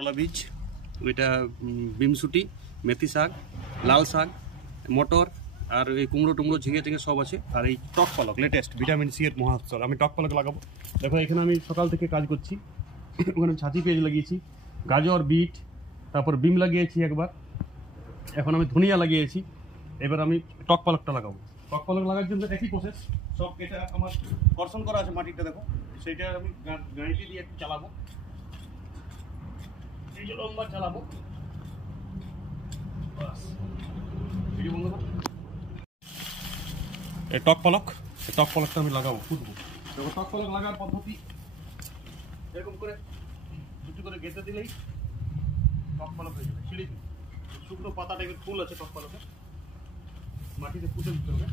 করলা বীজ, ওইটা বিমসুটি, মেথি শাক, লাল শাক, মটর আর এই কুমড়ো টুমড়ো ঝিঙে টিঙে সব আছে। আর এই টক পালক লেটেস্ট ভিটামিন সি এর মহাস্তর, আমি টক পালক লাগাবো। দেখো এখানে আমি সকাল থেকে কাজ করছি, ওখানে ছাঁচি পেঁয়াজ লাগিয়েছি, গাজর বিট, তারপর বিম লাগিয়েছি একবার, এখন আমি ধনিয়া লাগিয়েছি। এবার আমি টক পালকটা লাগাবো। টক পালক লাগার জন্য একই প্রসেস, সব এটা আমার কর্ষণ করা আছে মাটিটা, দেখো সেইটা আমি গাড়িতে দিয়ে একটু চালাবো, এই যে লম্বা চালাবো। এই টক পালকটা আমি লাগাবো, ফুটবো। দেখো টক পালক লাগার পদ্ধতি এরকম করে দুটো করে গেঁথে দিলেই টক পালক হয়ে যাবে। ছিঁড়ে শুকনো পাতা টাইপের ফুল আছে টক পালকের, মাটিতে পুঁতে দিতে হবে।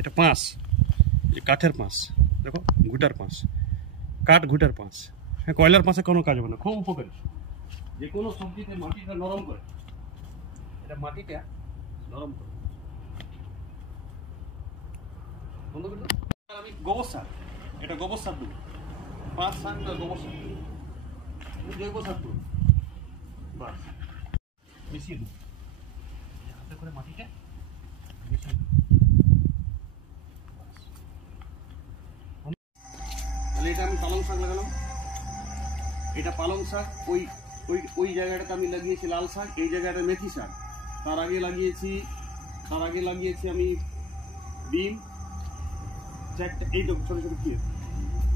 এটা পাঁশ, কাঠের পাঁশ, দেখো ঘুটার পাঁশ, কাঠ ঘুটার পাঁশ। হ্যাঁ, কয়লার পাঁশে কোনো কাজ হবে না, খুব উপকারী। যে কোনো সবজিতে মাটিটা নরম করে, এটা মাটিটা নরম করে। আমি গোবর সার, এটা গোবর সার দেবো, পাঁচ শাক না গোবর সার, জৈব সার দেবো। বাস মিশিয়ে দেবো, হাতে করে মাটিটা মিশিয়ে দেবো। এটা আমি পালং শাক লাগালাম, এটা পালং শাক। ওই ওই ওই জায়গাটাতে আমি লাগিয়েছি লাল শাক, এই জায়গাটা মেথি শাক। তার আগে লাগিয়েছি আমি বিম, চারটা, এই ছোট ছোট ফুল,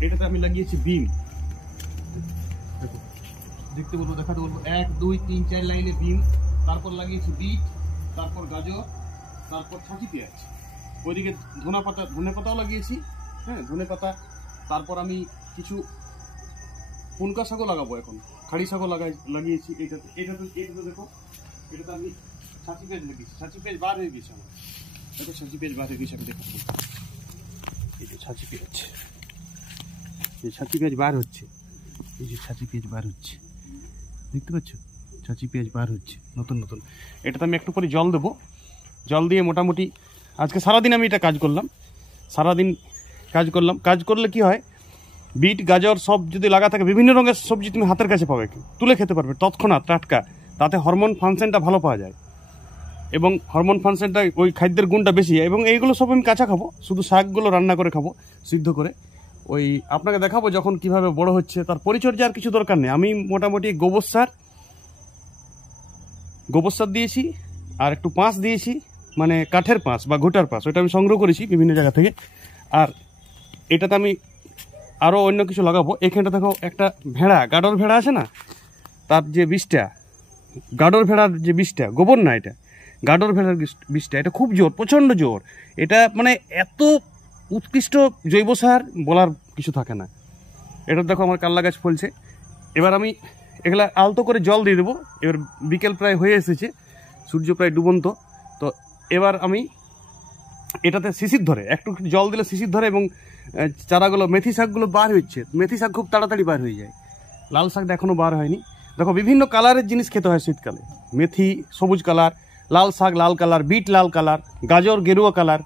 এটাতে আমি লাগিয়েছি বিম। দেখো দেখতে বলবো, দেখাতে বলবো, 1 2 3 4 লাইনে বিম। তারপর লাগিয়েছি বিট, তারপর গাজর, তারপর ছাঁচি পেঁয়াজ। ওইদিকে ধনে পাতাও লাগিয়েছি, হ্যাঁ ধনে পাতা। তারপর আমি কিছু পুনকা শাকও লাগাবো, এখন খাড়ি শাকও লাগিয়েছি। এটাতে দেখো, এটাতে আমি ছাঁচি পেঁয়াজ লাগিয়েছি। ছাঁচি পেঁয়াজ বার হয়ে গেছে আমার, দেখো ছাঁচি পেঁয়াজ বার হয়ে গেছে। আমি দেখো এই যে ছাঁচি পেঁয়াজ, এই ছাঁচি পেঁয়াজ বার হচ্ছে, এই যে ছাঁচি পেঁয়াজ বার হচ্ছে, দেখতে পাচ্ছ ছাঁচি পেঁয়াজ বার হচ্ছে নতুন নতুন। এটাতে আমি একটু করে জল দেবো, জল দিয়ে মোটামুটি আজকে সারাদিন আমি এটা কাজ করলাম। কাজ করলে কি হয়, বিট গাজর সব যদি লাগা থাকে, বিভিন্ন রঙের সবজি তুমি হাতের কাছে পাবে, তুলে খেতে পারবে তৎক্ষণাৎ টাটকা। তাতে হরমোন ফাংশনটা ভালো পাওয়া যায়, এবং হরমোন ফাংশনটা ওই খাদ্যের গুণটা বেশি। এবং এইগুলো সব আমি কাঁচা খাবো, শুধু শাকগুলো রান্না করে খাবো সিদ্ধ করে। ওই আপনাকে দেখাবো যখন কিভাবে বড় হচ্ছে। তার পরিচর্যার কিছু দরকার নেই। আমি মোটামুটি গোবর সার দিয়েছি, আর একটু পাঁশ দিয়েছি, মানে কাঠের পাঁশ বা ঘুটার পাঁশ, ওটা আমি সংগ্রহ করেছি বিভিন্ন জায়গা থেকে। আর এটাতে আমি আরও অন্য কিছু লাগাবো। এখানটা দেখো একটা ভেড়া, গাডর ভেড়া আছে না, তার যে বিষটা, গাডর ভেড়ার যে বিষটা, গোবর না, এটা গাডর ভেড়ার বিষটা, এটা খুব জোর, প্রচণ্ড জোর। এটা মানে এত উৎকৃষ্ট জৈব সার, বলার কিছু থাকে না। এটা দেখো আমার কাল্লা গাছ ফলছে। এবার আমি এগুলা আলতো করে জল দিয়ে দেবো। এবার বিকেল প্রায় হয়ে এসেছে, সূর্য প্রায় ডুবন্ত। তো এবার আমি এটাতে শিশির ধরে, একটু জল দিলে শিশির ধরে, এবং চারাগুলো, মেথি শাকগুলো বার হচ্ছে। মেথি শাক খুব তাড়াতাড়ি বার হয়ে যায়, লাল শাকটা এখনও বার হয়নি। দেখো বিভিন্ন কালারের জিনিস খেতে হয় শীতকালে। মেথি সবুজ কালার, লাল শাক লাল কালার, বিট লাল কালার, গাজর গেরুয়া কালার।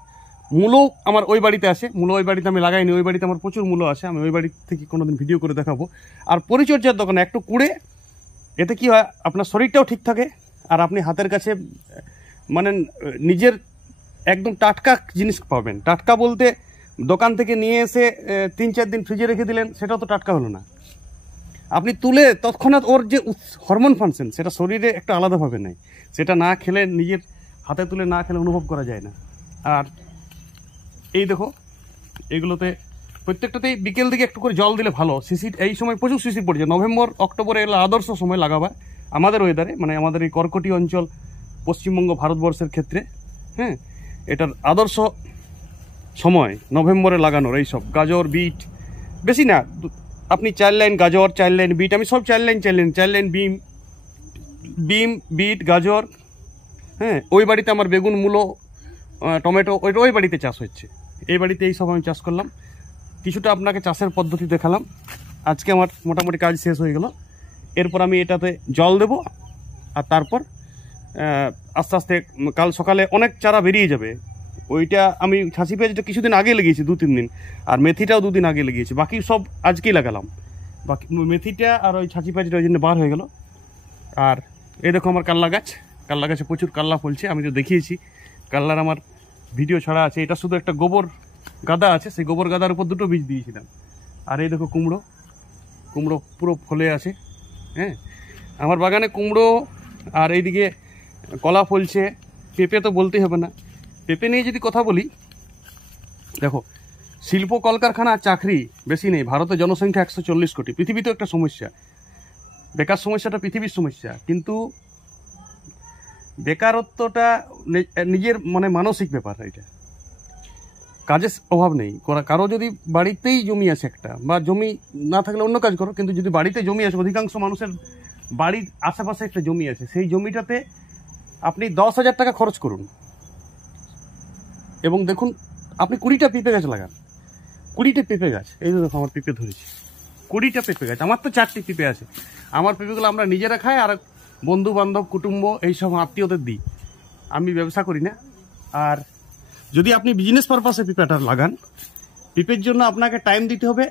মূলো আমার ওই বাড়িতে আছে, মূলো ওই বাড়িতে আমি লাগাইনি, ওই বাড়িতে আমার প্রচুর মূলো আছে, আমি ওই বাড়ি থেকে কোনোদিন ভিডিও করে দেখাবো। আর পরিচর্যার দোকানে একটু কুড়ে, এতে কি হয়, আপনার শরীরটাও ঠিক থাকে, আর আপনি হাতের কাছে মানে নিজের একদম টাটকা জিনিস পাবেন। টাটকা বলতে দোকান থেকে নিয়ে এসে 3-4 দিন ফ্রিজে রেখে দিলেন, সেটাও তো টাটকা হলো না। আপনি তুলে তৎক্ষণাৎ ওর যে হরমোন ফাংশন, সেটা শরীরে একটা আলাদাভাবে নেয়। সেটা না খেলে, নিজের হাতে তুলে না খেলে অনুভব করা যায় না। আর এই দেখো, এগুলোতে প্রত্যেকটাতেই বিকেল দিকে একটু করে জল দিলে ভালো। শিশির এই সময় প্রচুর শিশির পড়ছে, নভেম্বর অক্টোবরে এগুলো আদর্শ সময় লাগাবার আমাদের ওয়েদারে, মানে আমাদের এই কর্কটীয় অঞ্চল পশ্চিমবঙ্গ ভারতবর্ষের ক্ষেত্রে। হ্যাঁ, এটার আদর্শ সময় নভেম্বরে লাগানোর। এইসব গাজর বিট, বেশি না, আপনি 4 লাইন গাজর, 4 লাইন বিট, আমি সব 4 লাইন বিম বিট গাজর। হ্যাঁ, ওই বাড়িতে আমার বেগুন মূলো টমেটো ওই বাড়িতে চাষ হচ্ছে, এই বাড়িতে এই সব আমি চাষ করলাম। কিছুটা আপনাকে চাষের পদ্ধতি দেখালাম। আজকে আমার মোটামুটি কাজ শেষ হয়ে গেল। এরপর আমি এটাতে জল দেব, আর তারপর আস্তে আস্তে কাল সকালে অনেক চারা বেরিয়ে যাবে। ওইটা আমি ছাঁচি পেঁয়াজটা কিছুদিন আগে লাগিয়েছি, 2-3 দিন, আর মেথিটাও 2 দিন আগে লাগিয়েছি, বাকি সব আজকেই লাগালাম। বাকি মেথিটা আর ওই ছাঁচি পেঁয়াজটা ওই জন্য বার হয়ে গেল। আর এই দেখো আমার কাল্লা গাছ, কাল্লা গাছে প্রচুর কাল্লা ফলছে, আমি তো দেখিয়েছি। কাল্লার আমার ভিডিও ছাড়া আছে। এটা শুধু একটা গোবর গাদা আছে, সেই গোবর গাদার উপর 2টো বীজ দিয়েছিলাম। আর এই দেখো কুমড়ো, কুমড়ো পুরো ফলে আছে। হ্যাঁ, আমার বাগানে কুমড়ো, আর এইদিকে কলা ফলছে। পেঁপে তো বলতেই হবে না। পেঁপে নিয়ে যদি কথা বলি, দেখো শিল্প কলকারখানা আর চাকরি বেশি নেই। ভারতের জনসংখ্যা 140 কোটি। পৃথিবীতেও একটা সমস্যা, বেকার সমস্যাটা পৃথিবীর সমস্যা, কিন্তু বেকারত্বটা নিজের মানে মানসিক ব্যাপার। এটা কাজের অভাব নেই। কারো যদি বাড়িতেই জমি আছে একটা, বা জমি না থাকলে অন্য কাজ করো, কিন্তু যদি বাড়িতে জমি আছে, অধিকাংশ মানুষের বাড়ির আশেপাশে একটা জমি আছে, সেই জমিটাতে আপনি 10,000 টাকা খরচ করুন এবং দেখুন আপনি 20টা পেঁপে গাছ লাগান। 20টা পেঁপে গাছ, এই দেখো আমার পেঁপে ধরেছি, 20টা পেঁপে গাছ। আমার তো 4টি পেঁপে আছে। আমার পেঁপেগুলো আমরা নিজেরা খাই, আর বন্ধু বান্ধব, কুটুম্ব, এইসব আত্মীয়দের দিই। আমি ব্যবসা করি না। আর যদি আপনি বিজনেস পারপাসে পেঁপেটা লাগান, পেঁপের জন্য আপনাকে টাইম দিতে হবে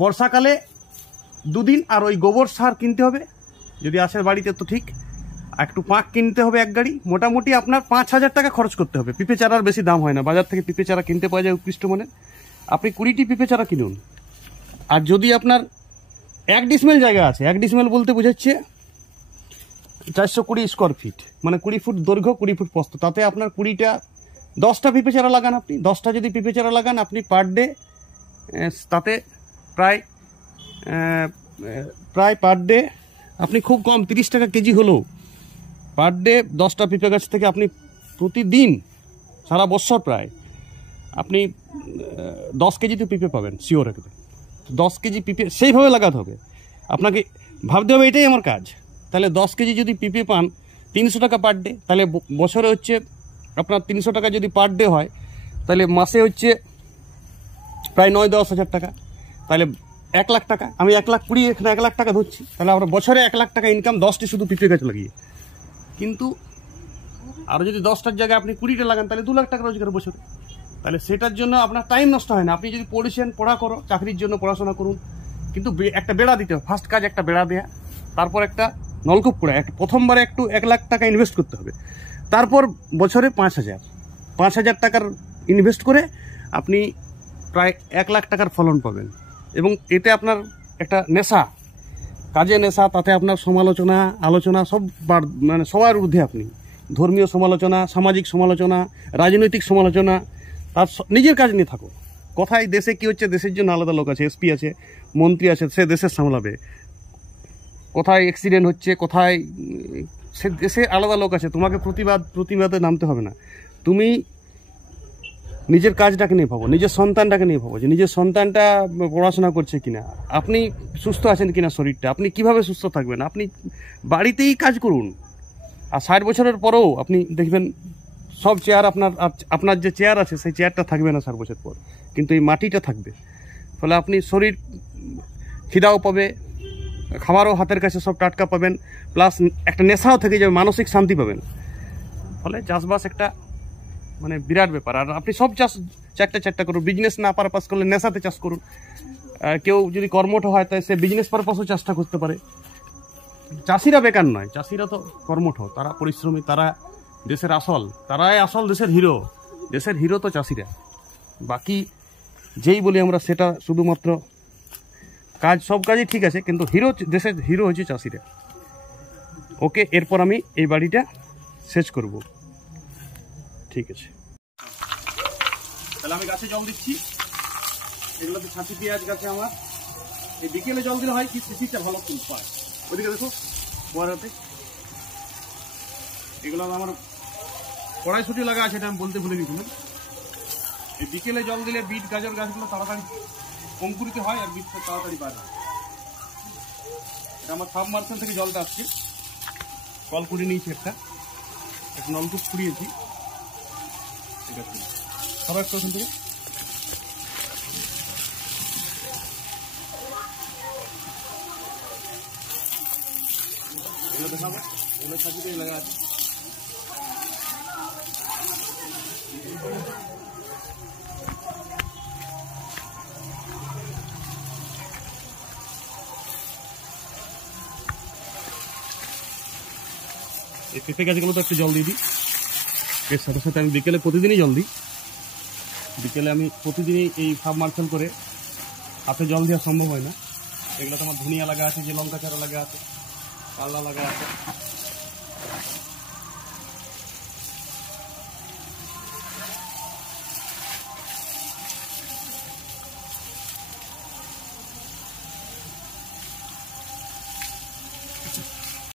বর্ষাকালে 2 দিন, আর ওই গোবর সার কিনতে হবে যদি আসে বাড়িতে, তো ঠিক। একটু পাঁক কিনতে হবে 1 গাড়ি। মোটামুটি আপনার 5,000 টাকা খরচ করতে হবে। পেঁপে চারার বেশি দাম হয় না, বাজার থেকে পেঁপে চারা কিনতে পাওয়া যায় উৎকৃষ্ট মানের। আপনি 20টি পেঁপে চারা কিনুন। আর যদি আপনার 1 ডিসমেল জায়গা আছে, 1 ডিসমেল বলতে বোঝাচ্ছে 420 স্কোয়ার ফিট, মানে 20 ফুট দৈর্ঘ্য, 20 ফুট প্রস্থ। তাতে আপনার 10টা পেঁপে চারা লাগান। আপনি 10টা যদি পেঁপে চারা লাগান, আপনি পার ডে তাতে প্রায় পার ডে আপনি খুব কম 30 টাকা কেজি হলেও পার ডে 10টা পেঁপে গাছ থেকে আপনি প্রতিদিন সারা বছর প্রায় আপনি 10 কেজিতে পেঁপে পাবেন শিওর। একদম 10 কেজি পেঁপে সেইভাবে লাগাতে হবে। আপনাকে ভাবতে হবে এটাই আমার কাজ। তাহলে 10 কেজি যদি পেঁপে পান, 300 টাকা পার ডে, তাহলে বছরে হচ্ছে আপনার 300 টাকা যদি পার ডে হয়, তাহলে মাসে হচ্ছে প্রায় 9-10 হাজার টাকা। তাহলে 1 লাখ টাকা, আমি 1,20,000 এখানে 1 লাখ টাকা ধরছি। তাহলে আমরা বছরে 1 লাখ টাকা ইনকাম 10টি শুধু পেঁপে গাছ লাগিয়ে। কিন্তু আরও যদি 10টার জায়গায় আপনি 20টা লাগান, তাহলে 2 লাখ টাকা রোজগার বছরে। তাহলে সেটার জন্য আপনার টাইম নষ্ট হয় না। আপনি যদি পড়েছেন, পড়া করো, চাকরির জন্য পড়াশোনা করুন, কিন্তু একটা বেড়া দিতে হবে। ফার্স্ট কাজ একটা বেড়া দেয়া, তারপর একটা নলকূপ করা। প্রথমবারে একটু 1 লাখ টাকা ইনভেস্ট করতে হবে, তারপর বছরে 5,000 টাকার ইনভেস্ট করে আপনি প্রায় 1 লাখ টাকার ফলন পাবেন। এবং এতে আপনার একটা নেশা, কাজে নেশা, তাতে আপনার সমালোচনা, আলোচনা সব মানে সবার ঊর্ধ্বে আপনি ধর্মীয় সমালোচনা, সামাজিক সমালোচনা, রাজনৈতিক সমালোচনা, তার নিজের কাজ নিয়ে থাকো। কোথায় দেশে কি হচ্ছে, দেশের জন্য আলাদা লোক আছে, এসপি আছে, মন্ত্রী আছে, সে দেশের সামলাবে। কোথায় অ্যাক্সিডেন্ট হচ্ছে, কোথায়, সে দেশে আলাদা লোক আছে। তোমাকে প্রতিবাদে নামতে হবে না। তুমি নিজের কাজটাকে নিয়ে ভাবো, নিজের সন্তানটাকে নিয়ে ভাবো, যে নিজের সন্তানটা পড়াশোনা করছে কিনা, আপনি সুস্থ আছেন কিনা, শরীরটা আপনি কিভাবে সুস্থ থাকবেন। আপনি বাড়িতেই কাজ করুন। আর 60 বছরের পরেও আপনি দেখবেন সব চেয়ার আপনার যে চেয়ার আছে, সেই চেয়ারটা থাকবে না 60 বছর পর, কিন্তু এই মাটিটা থাকবে। ফলে আপনি শরীর খিদাও পাবে, খাবারও হাতের কাছে সব টাটকা পাবেন, প্লাস একটা নেশাও থেকে যাবে, মানসিক শান্তি পাবেন। ফলে চাষবাস একটা মানে বিরাট ব্যাপার। আর আপনি সব চাষ চারটা করুন। বিজনেস না পারপাস করলে নেশাতে চাষ করুন। কেউ যদি কর্মঠ হয়, তাই সে বিজনেস পারপাসও চাষটা করতে পারে। চাষিরা বেকার নয়, চাষিরা তো কর্মঠ, তারা পরিশ্রমী, তারা দেশের তারাই আসল দেশের হিরো। দেশের হিরো তো চাষিরা। বাকি যেই বলি আমরা, সেটা শুধুমাত্র কাজ, সব কাজই ঠিক আছে, কিন্তু দেশের হিরো হচ্ছে চাষিরা। ওকে, এরপর আমি এই বাড়িটা শেষ করব। ঠিক আছে, তাহলে আমি গাছে জল দিচ্ছি। এগুলো তো ছাঁচি পেঁয়াজ গাছে আমার। এই বিকেলে জল দিলে হয় কি, শিশিরটা ভালো ফুল পায়। ওদিকে দেখো ফোয়ারাতে, এগুলো আমার কড়াইশুঁটি লাগা আছে, এটা আমি বলতে ভুলে গেছিলাম। এই বিকেলে জল দিলে বিট গাজর গাছগুলো তাড়াতাড়ি অঙ্কুরিত হয়, আর বীজটা তাড়াতাড়ি বার হয়। এটা আমার সাবমার্সেল থেকে জলটা আসছে, কল করে নিয়েছি, একটা নলকূপ কুড়িয়েছি। ঠিক আছে, সবাই একটু ওখান থেকে এগুলো দেখাবো, এগুলো ছাঁচিতেই লাগা আছে। এই পেঁপে গাছগুলো তো একটু জল দিয়ে দিই। এর সাথে সাথে আমি বিকেলে প্রতিদিনই জল দিই। বিকেলে আমি প্রতিদিনই এই সাবমার্শাল করে হাতে জল দেওয়া সম্ভব হয় না। এগুলো তো আমার ধনিয়া লাগা আছে, যে লঙ্কা চারা লাগা আছে, কাল্লা লাগা আছে।